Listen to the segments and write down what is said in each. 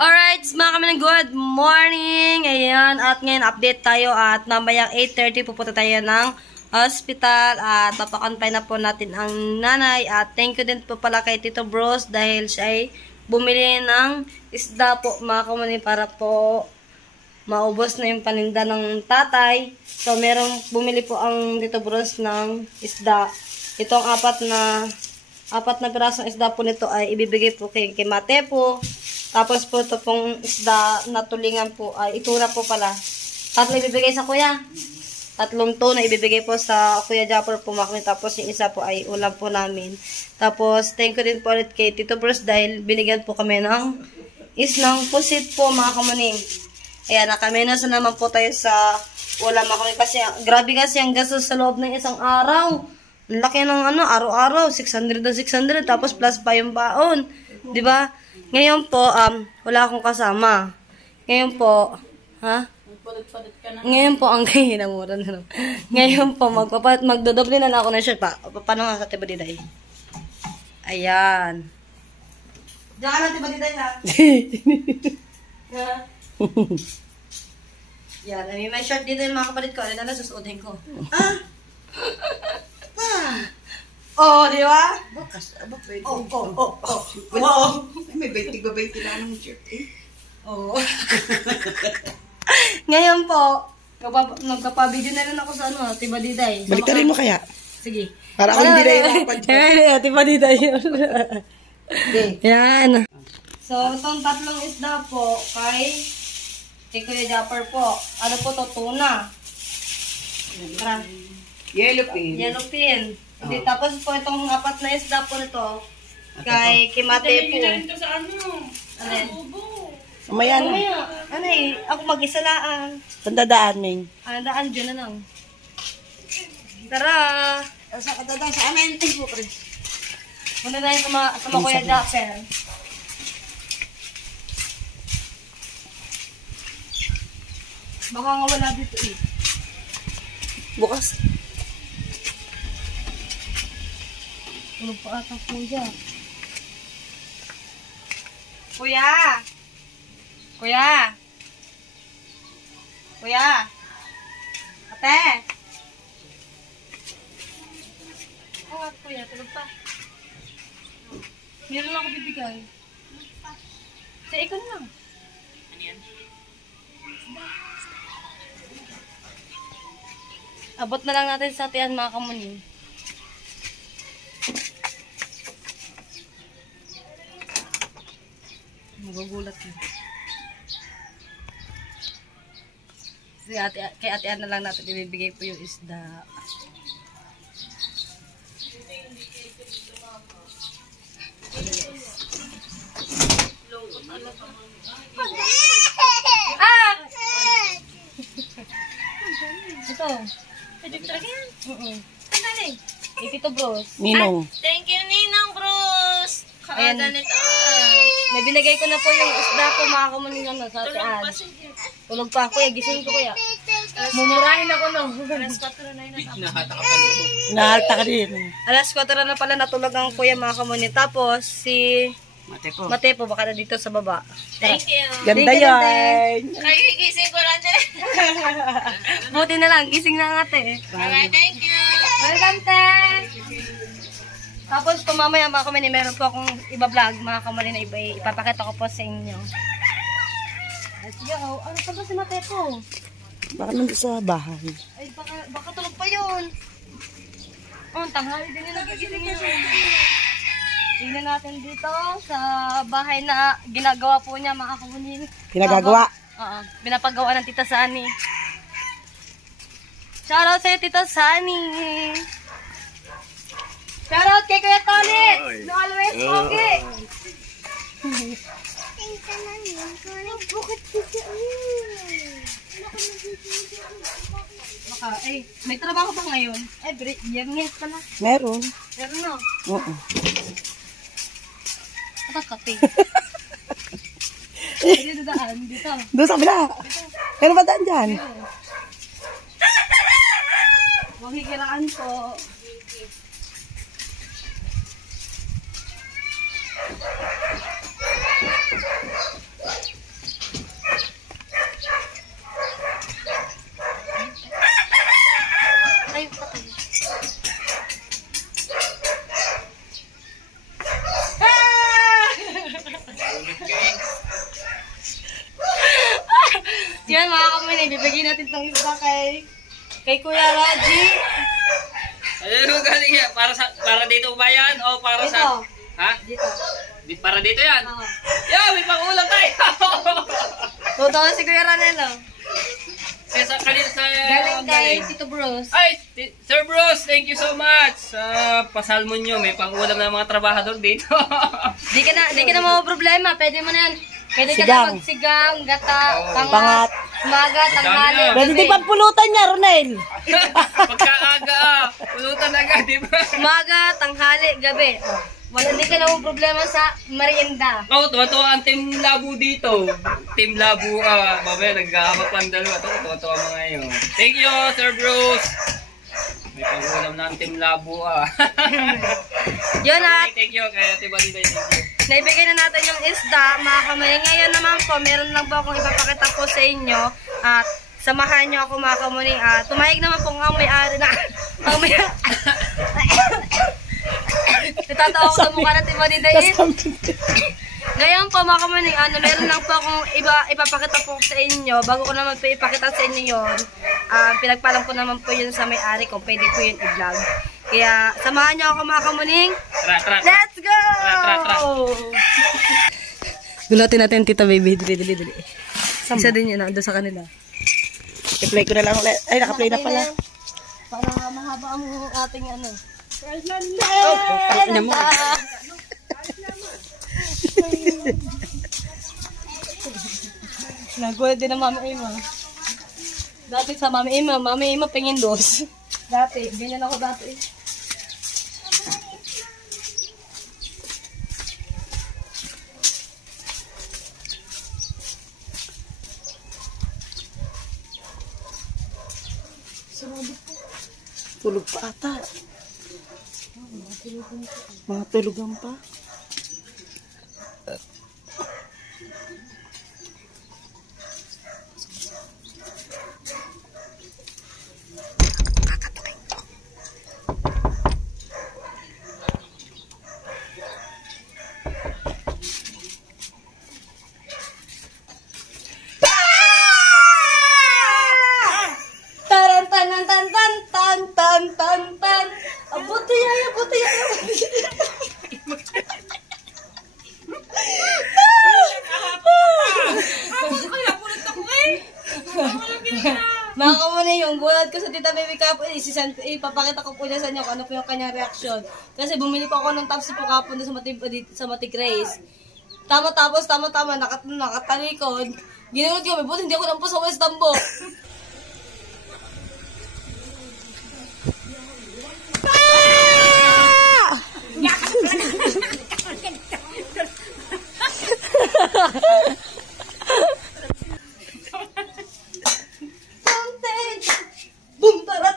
Alright, mga kami ng good morning. Ayan, at ngayon update tayo at mamayang 8:30 pupunta tayo ng hospital at papakantay na po natin ang nanay. At thank you din po pala kay Tito Bros dahil siya ay bumili ng isda po mga kamuni para po maubos na yung paninda ng tatay. So merong bumili po ang Tito Bros ng isda. Itong apat na pirasong isda po nito ay ibibigay po kay Mate po. Tapos po ito pong isda na tulingan po, ay itura po pala. Tatlo ibibigay sa kuya. Tatlong to na ibibigay po sa Kuya Japper po makami. Tapos yung isa po ay ulam po namin. Tapos thank you din po ulit kay Tito Bruce dahil binigyan po kami ng isnang pusit po mga kamuning. Ayan, nakamenos na naman po tayo sa ulam mga kamuning. Kasi grabe kasi ang gastos sa loob ng isang araw. Ang laki ng araw-araw, 600 na 600. Tapos plus pa yung baon. Diba? Ngayon po, wala akong kasama. Ngayon po, Ngayon po, ang kahinamura na naman. Ngayon po, magdodoble na ako ng shirt pa. Paano nga sa Tibadiday? Ayan. Diyan ka na Tibadiday, ha? Yan, may shirt dito yung mga kapalit ko. Ano na susuotin ko? Oh, di ba? Bakas, Oh. May 20 na ng shirt eh. Oo. Ngayon po, nagpapabideo na rin ako sa Tibadiday. Baliktarin mo kaya? Sige. Para ako hindi na yung nakapad. Tibadiday yun. Yan. So, itong tatlong isda po kay Kuya Japper po. Ano po to? Tuna. Yellowfin. Yellowfin. Hindi, tapos po itong apat na isda po nito kay Mate po. Mamaya na. Ako mag-isa lang. Tandadaan, Ming. Daan dyan na lang. Tara! Sa katadaan sa amin. Ay, bukre. Muna na yung sama Kuya Japper. Baka nga wala dito eh. Bukas. Tulog pa ata kuya. Kuya! Kuya! Kuya! Ate! Oo, kuya, tulog pa. Meron ako bibigay. Sa ikaw na lang. Ano yan? Abot na lang natin sa tiyan mga kamuni. Magugulat yun. Kay ate na lang natin ibibigay po yung isda. Ito. Pwede talaga yan? Sandali. Tito Bros. Ninong. Thank you, Ninong Bruce. Ayan. May binigay ko na po yung isda ko mga kamuning sa tiyan. Tulog pa kuya, gising ko kuya. Mumurahin ako no. Alas 4 na yun. Nahalta ka din. Alas 4 na pala natulog ang kuya mga kamuning. Tapos si Mate po baka na dito sa baba. Thank you. Ganda yan. Kayo gising ko lang dyan. Buti na lang, gising na nga ate. Alright, thank you. Welcome te! Tapos kung mamaya mga kamuning, meron po akong iba-vlog mga kamuning na ipapakita ko po sa inyo. Let's go. Ano pa ba si Mate po? Baka nandun sa bahay. Ay, baka tulog pa yun. Tanghali din yung nagigising yun. Tingnan natin dito sa bahay na ginagawa po niya mga kamuning. Pinagagawa? Oo. Pinapagawa ng Tita Sani. Shoutout sa'yo, Tita Sani. Shoutout kay Kuya Tolit. No always, okay. May trabaho ba ngayon? Yes pala. Meron. Meron no? Oo. Kape. Dito daan, dito. Doon sa kabila. Meron ba daan dyan? Makikiraan po. Yan mga kamuni, bibigyan natin itong isda kay Kuya Raji. Ano galing yan? Para dito ba yan? O para Dito. sa... Ha? Dito. Para dito yan? Oo. Yeah, may pang-ulam tayo! Totoo si Kuya Ranelo. Sa kanina sa... Galing kay Tito Bruce. Ay, Sir Bruce, thank you so much. Pasalmon nyo, may pang-ulam na mga trabahador dito. Di ka na mga problema. Pwede mo na yan. Pwede ka Sigang. na magsigang, gata, pangat, Pangat. umaga, tanghali, Pwede di pang pulutan niya, Ronel. Pagkaaga, pulutan agad, di ba? umaga, tanghali, gabi. Oh. Wala, di ka na mga problema sa merienda. Oo, tuwa-tuwa ang Team Labo dito. Team Labo, mamaya naghahamap ang dalawa. Tuwa-tuwa mga yun. Thank you, Sir Bruce. May pag-ulam na ang Team Labo, Yun at Thank you, kaya Ate Balita, thank you. naibigay na natin yung isda, mga kamay. Ngayon naman po, meron lang po akong ipapakita po sa inyo. At samahan nyo ako mga kamuning. Tumayag naman po ang may-ari na... ang may-ari... Natatawa ko sa mukha natin mga didayin. Ngayon po mga kamuning, meron lang po akong ipapakita po sa inyo. Bago ko naman po ipakita sa inyo yun, pinagpalang ko naman po yun sa may-ari kung pwede po yun i-vlog. Kaya samahan nyo ako mga kamuning. Tara. Let's go! Tara. Gulatin natin tita baby. Dili. Isa din yun, doon sa kanila. I-play ko na lang ulit. Ay, naka-play na pala. Para mahaba ang ating ano. Ina mo. Nagulat din ang Mami Ima. Dati sa Mami Ima pingin dos. Dati, ganyan ako dati. Tulog pa ata. Mga tulugan pa. Tan. Abuti ay. Mga kamuna yung gulat ko sa tita baby kapon, ipapakita ko po niya sa inyo kung ano po yung kanyang reaksyon. Kasi bumili po ako ng tapsi po kapon sa Matig Race. Tama, nakatalikod. Ginunod ko, buti hindi ako nampo sa West Dambo. Boom, tarat.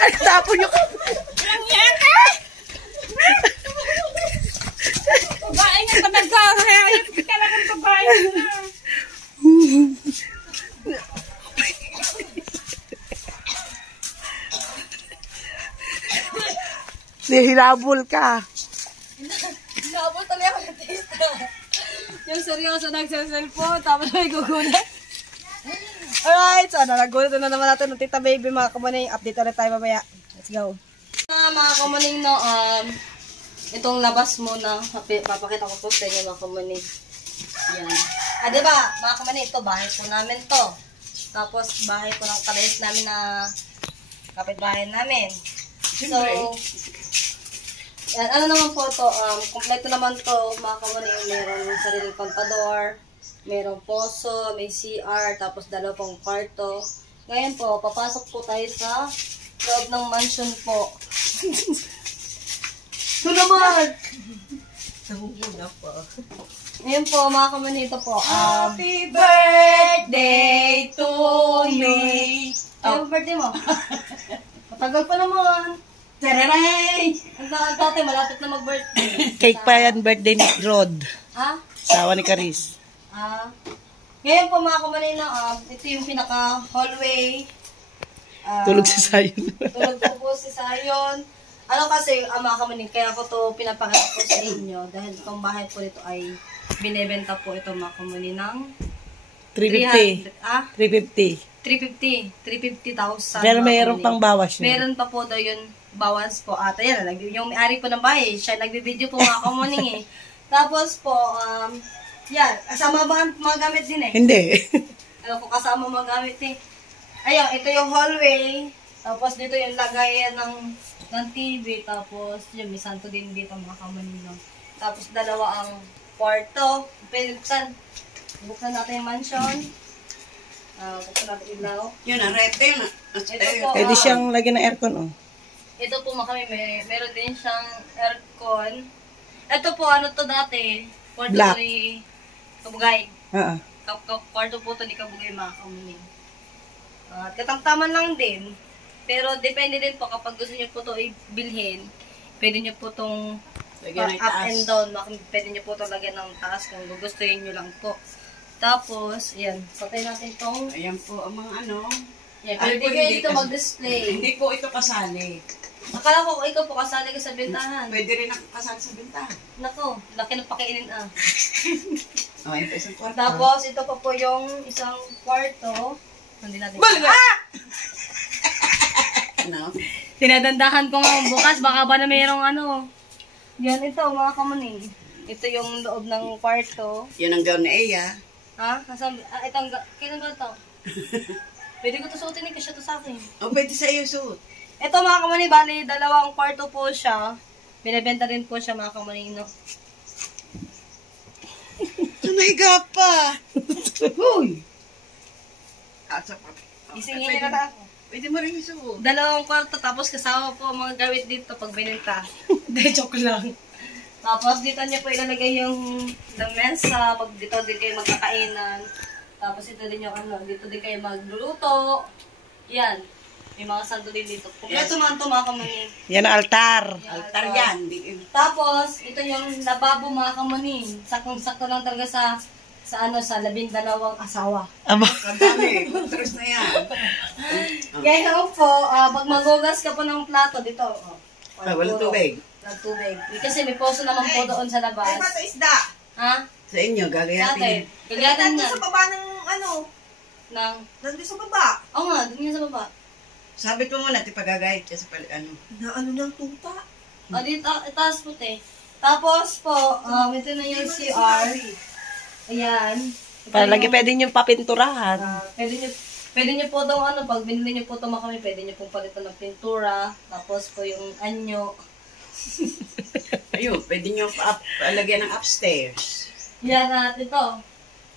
Ay, tapon yung... Babae nga pa nagkakayat. Talagang babae na. Hinabol ka. Nabot talaga ako ng tita. Yung seryoso nagsaselfon, tapos may gugulat. Alright, so nanagulat na naman natin ng tita baby mga kamaning. Update ulit tayo mamaya. Let's go. Mga kamaning, no, itong labas muna. Papakita ko po sa inyo mga kamaning. Yan. Diba, mga kamaning, ito bahay po namin to. Tapos bahay po ng kalayas namin na kapitbahay namin. So, yan, ano naman po to, kompleto naman to, mga kamaning, mayroong sariling pampador, mayroong poso, may CR, tapos dalawang kwarto. Ngayon po, papasok po tayo sa loob ng mansion po. Ito naman! Ngayon po, mga kamaning, ito po. Happy birthday to me! Happy birthday mo? Matagal pa naman. Tararay! Ang dati, malapit na mag-birthday. Cake pa yan, birthday ni Rod. Ha? Sawa ni Caris. Ngayon po mga kumanay na, ito yung pinaka-hallway. Tulog si Sayon. Tulog po si Sayon. Ano kasi, mga kamaning, kaya ko to pinapakita po sa inyo. Dahil itong bahay po nito ay binebenta po ito mga kamaning ng 350. 350. 350,000. Pero mayroon pang bawas yun. Meron pa po daw yun bawas po. At ayan, yung may-ari po ng bahay, siya nagbibideo po mga kamaning eh. Tapos po, yan, kasama ba mga gamit din eh? Hindi. Ano ko kasama mga gamit eh. Ayun, ito yung hallway. Tapos dito yung lagayan ng TV. Tapos yun, may santo din dito mga kamanino. Tapos dalawa ang kwarto. Pwede buksan. Buksan natin yung mansion. Buksan natin ilaw. Yun, ang rete. Ito po, Pwede siyang lagyan ng aircon, oh. ito po mga kami, meron din siyang aircon. Ito po, ano to dati? Kwarto Black. ni Kabugay. Oo. Kwarto po to ni Kabugay mga kamunin. Katamtaman lang din. Pero depende din po kapag gusto niyo po to i-bilhin. Pwede niyo po tong Lagyan ng up taas. and down. Pwede niyo po to lagyan ng taas kung gugustuhin niyo lang po. Tapos, yan. Patay natin tong... Ayan po ang mga ano. Yan, Ay, pwede po, kayo hindi dito kasi- mag-display. Hindi po ito kasali. Akala ko ikaw po kasali ka sa bentahan. Pwede rin ako kasali sa bintahan. Nako, laki ng pakiinin ah. Oh, ayan po isang kwarto. Tapos, ito pa po yung isang kwarto. Hindi natin. Ano? Tinadandahan ko nga bukas, baka ba na mayroong ano. Yan ito, mga kamaning. Ito yung loob ng kwarto. Yan ang gown ni Eya. Ha? Nasaan? Itong, kailan ba ito? Pwede ko to suotin eh, kasi ito sa akin. O, pwede sa iyo suot. Ito mga kamaning, bali, dalawang kwarto po siya. Binibenta rin po siya mga kamaning, no? Tumahiga pa. Uy. Asa pa. Isingin na ako. Pwede mo rin isuot. Dalawang kwarto, tapos kasama po ang mga gawit dito pag binenta. Hindi, joke lang. Tapos dito niya po ilalagay yung mesa, pag dito din kayo magkakainan. Tapos ito din yung ano, dito din kayo magluluto. Yan. May mga santo din dito. Kompleto man ito mga kamaning. Yan ang altar. Altar yan. Di, Tapos, ito yung lababo mga kamaning. Sakong-sakto lang talaga sa 12 asawa. Aba. ang dami. Contrast na yan. Kaya naman po, pag magugas ka po ng plato dito. Walang tubig. Walang tubig. Kasi may poso naman po doon sa labas. isda. Ha? Sa inyo, Dati. gagayatin. Kagatan na. baba ng ano. Nang, Nandun sa baba. oo nga, doon yun sa baba. Sabi ko muna, tipagagayat ka sa ano. Na ano ng tuta? O, dito, itaas po te. Tapos po, ito na yung CR. Ayan. Ito Para lagi yung- pwede niyong papinturahan. Pwede nyo po daw ano, pag binili nyo po ito kami, pwede nyo pong palitan ng pintura. Tapos po yung anyo. Ayun, pwede nyo palagyan ng upstairs. Yan at ito.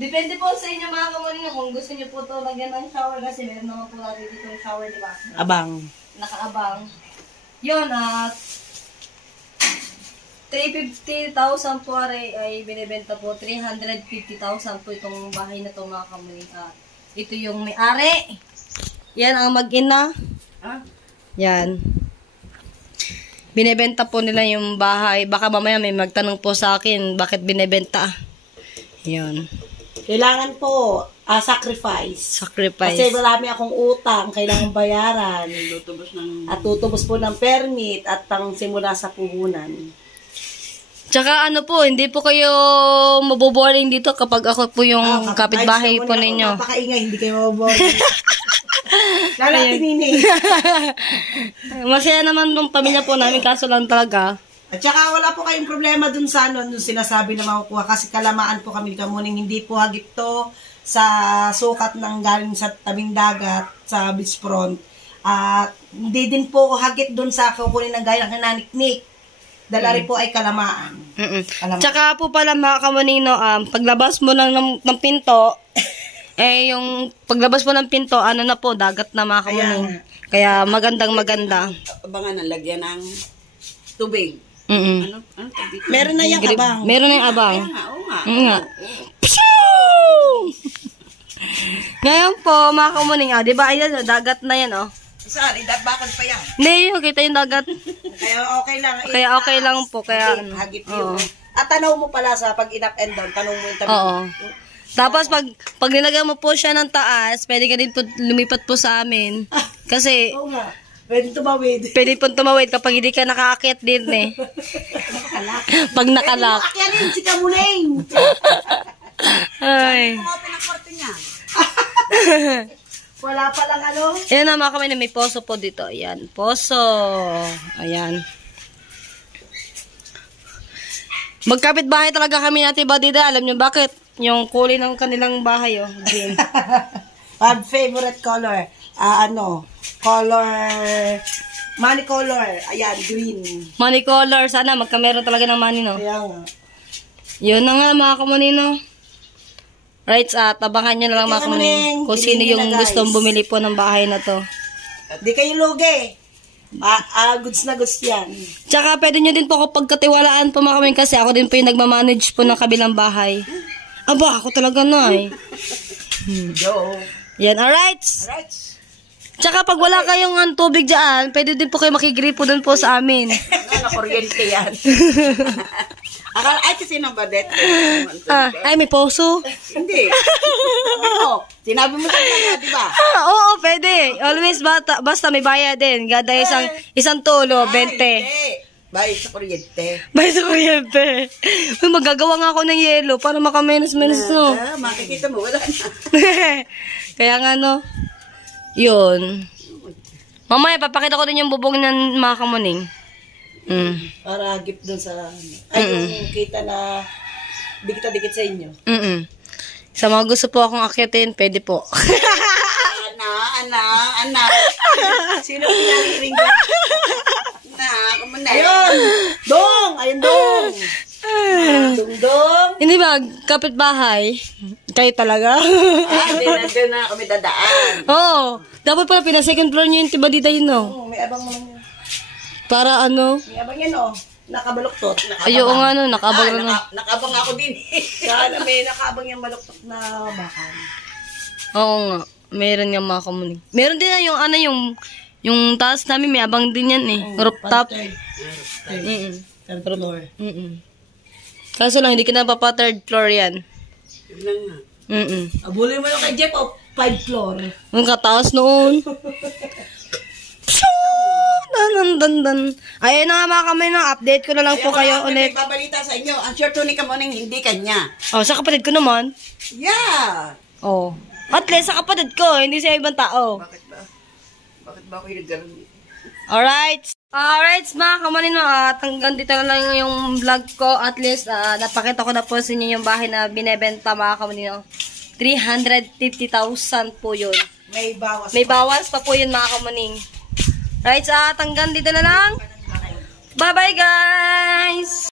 Depende po sa inyo mga kamunin kung gusto nyo po ito lagyan ng shower kasi meron naman po natin dito yung shower, di ba? Abang. Nakaabang. Yun at 350,000 po ay binibenta po. 350,000 po itong bahay na ito mga kamunin. At ito yung may-ari. Yan ang mag-ina. Ah? Yan. Binebenta po nila yung bahay. Baka mamaya may magtanong po sa akin, bakit binebenta? Yan. Kailangan po, sacrifice. Sacrifice. Kasi marami akong utang, kailangan bayaran. Tutubos ng... At tutubos po ng permit at ang simula sa puhunan. Tsaka ano po, hindi po kayo maboboring dito kapag ako po yung kapitbahay po ninyo. Napakaingay, hindi kayo maboboring. Lalatin nini. Masaya naman yung pamilya po namin, kaso lang talaga. At saka wala po kayong problema dun sa ano, dun sinasabi na makukuha kasi kalamaan po kami kamuning hindi po hagip to sa sukat ng galing sa tabing dagat sa beachfront. At hindi din po hagip dun sa kukunin ng galing ng naniknik. Dalari po ay kalamaan. Kalamaan. Tsaka po pala mga kamunino, paglabas mo ng pinto, yung paglabas mo ng pinto, ano na po, dagat na mga kamuning. Kaya magandang maganda. Abangan ang lagyan ng tubig. Mm-mm. Ano tubig? Meron na yung abang. Meron na yung abang. Kaya nga, oo nga. Oo nga. Pshoo! Ngayon po, mga kamuning, di ba, ayan, dagat na yan, oh. Saan? Bakit pa yan? Hindi, kita yung dagat. Kaya okay lang. Kaya okay lang po, kaya ano. Hagip Oo. yun. At tanaw mo pala sa pag in up and down, tanong mo yung tabi. Oo. Tapos pag nilagay mo po siya ng taas, pwede ka din po lumipat po sa amin. Kasi, Oo nga. Pwede tumawid. pwede pong tumawid kapag hindi ka nakakakit din eh. Pag nakalak. Akyanin si Kamuning. Ay. Wala pa lang ano. Ayan na mga kamay na may poso po dito. Ayan. Poso. Ayan. Magkapit bahay talaga kami natin Badida. Alam nyo bakit? Yung kulay ng kanilang bahay oh. Green. Favorite color. Money color. Ayan, green. Money color. Sana magkameron talaga ng money no. Kaya nga. Yun na nga mga kamunino. Right, tabangan nyo na lang mga kamunin. Kung sino yung gustong bumili po ng bahay na to. Di kayo lugi. Goods na goods yan. Tsaka pwede nyo din po ako pagkatiwalaan po mga kamunin kasi ako din po yung nagmamanage po ng kabilang bahay. Aba, ako talaga na eh. Yo. Yan, alright. Alright. Tsaka pag wala kayong tubig dyan, pwede din po kayo makigripo dun po sa amin. Kuryente yan. Ay, kasi nang badet. Ay, may poso. Hindi. Sinabi mo sa kanya, di ba? Oo, pwede. Always basta may bayad din. Gada isang tulo, 20. Bayad sa kuryente. Bayad sa kuryente. Uy, magagawa nga ako ng yelo para makamenos-menos, no? Makikita mo, wala na. Kaya nga, no? Yun. Mamaya, papakita ko din yung bubong ng mga kamuning. Para gift dun sa... Ay, yung kita na dikit-dikit sa inyo. Sa mga gusto po akong akyatin, pwede po. Ana. Sino pinaliring ko? Ayun! Dong! Ayun, Dong! Dong! Hindi ba, kapitbahay? Kayo talaga? Nandun na kami dadaan. Oo. Dapat pala, pina-second floor nyo yung tibadita yun, no? May abang mo lang yun. Para ano? May abang yan, oh. Nakabaluktot. Ayaw nga, no? Nakabang na. Nakabang ako din. Sana may nakabang yung baluktot na bakan. Oo nga. Meron nga mga kamuning. Meron din na yung taas namin, may abang din yan eh. Rooftop. Third floor. Kaso lang, hindi ka na pa third floor yan. Yun lang nga. Abulin mo yung kay Jeff, 5 floor. Ang kataas noon. Dan. Ayun na nga mga kamay na, update ko na lang po kayo ulit. May babalita sa inyo. Ang sure to ni Kamuning, hindi kanya. Oh, sa kapatid ko naman. Yeah! Oh. At least sa kapatid ko, hindi sa ibang tao. Bakit ba ako yung nagkaroon? Alright, mga kamanin mo, hanggang dito na lang yung vlog ko. At least, napakita ko na po sa inyo yung bahay na binebenta mga kamanin mo. 350,000 po yun. May bawas pa po yun mga kamaning. Right, hanggang dito na lang. Bye-bye guys!